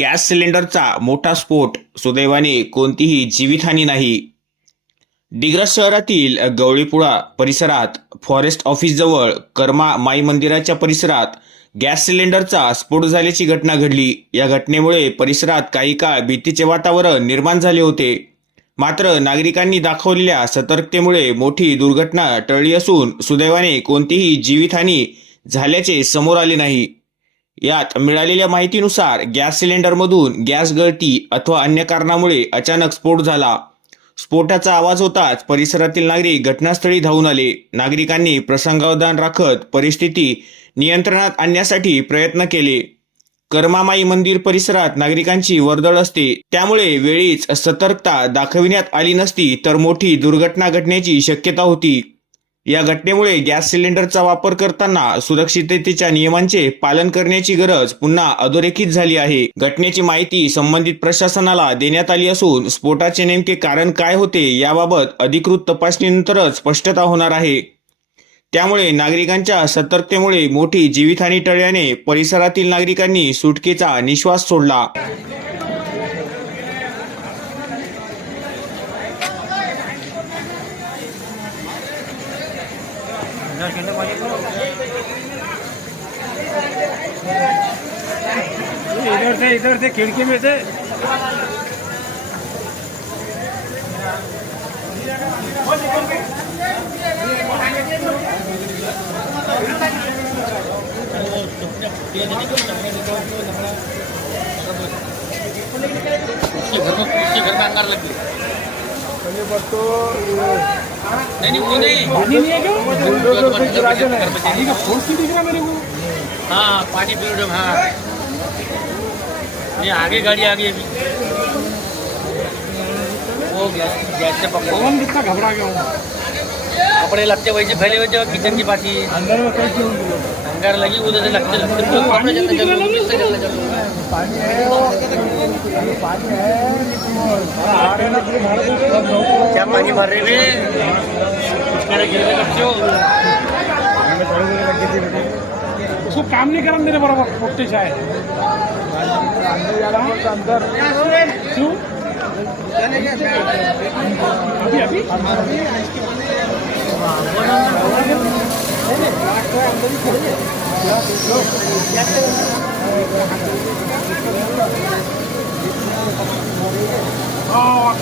Gas सिलेंडरचा मोठा स्फोट, सुदैवाने कोणतीही जीवितहानी नाही. दिग्रस शहरातील गवळीपुळा परिसरात फॉरेस्ट ऑफिसजवळ कर्मा माई मंदिराच्या परिसरात गॅस सिलेंडरचा स्फोट झाल्याची घटना घडली. या घटनेमुळे परिसरात काही काळ भीतीचे वातावरण निर्माण झाले होते. मात्र नागरिकांनी दाखवलेल्या सतर्कतेमुळे मोठी दुर्घटना टळली असून सुदैवाने कोणतीही जीवितहानी झाल्याचे समोर आले नाही. यात मिळालेल्या माहितीनुसार गॅस सिलेंडरमधून गॅस गळती अथवा अन्य कारणामुळे अचानक स्फोट झाला. स्फोटाचा आवाज होताच परिसरातील नागरिक घटनास्थळी धावून आले. नागरिकांनी प्रसंगावधान राखत परिस्थिती नियंत्रणात आणण्यासाठी प्रयत्न केले. कर्मामाई मंदिर परिसरात नागरिकांची वर्दळ असते, त्यामुळे वेळीच सतर्कता दाखविण्यात आली नसती तर मोठी दुर्घटना घडण्याची शक्यता होती. या घटनेमुळे गॅस सिलेंडरचा वापर करताना सुरक्षिततेच्या नियमांचे पालन करण्याची गरज पुन्हा अधोरेखित झाली आहे. घटनेची माहिती संबंधित प्रशासनाला देण्यात आली असून स्फोटाचे नेमके कारण काय होते याबाबत अधिकृत तपासणीनंतरच स्पष्टता होणार आहे. त्यामुळे नागरिकांच्या सतर्कतेमुळे मोठी जीवितहानी टळल्याने परिसरातील नागरिकांनी सुटकेचा निश्वास सोडला. इधर से खिड़की में से उसके घर में अंगार लग गई। नहीं वो नहीं पानी नहीं है क्या? पानी का फोर्स नहीं दिख रहा मेरे को। हाँ पानी पी। हाँ ये आगे गाड़ी आ गई अभी। वो गैस से पकड़ कौन कितना घबरा गया हूँ। कपड़े लगते वैसे फैले हुए थे किचन की बात ही अंदर में कैसे अंगार लगी उधर से लगते लगते कपड़े चलते पानी है क्या पानी मार रहे थे उसको काम नहीं करा मेरे बराबर पोटे चाहे अंदर क्यों अभी हाँ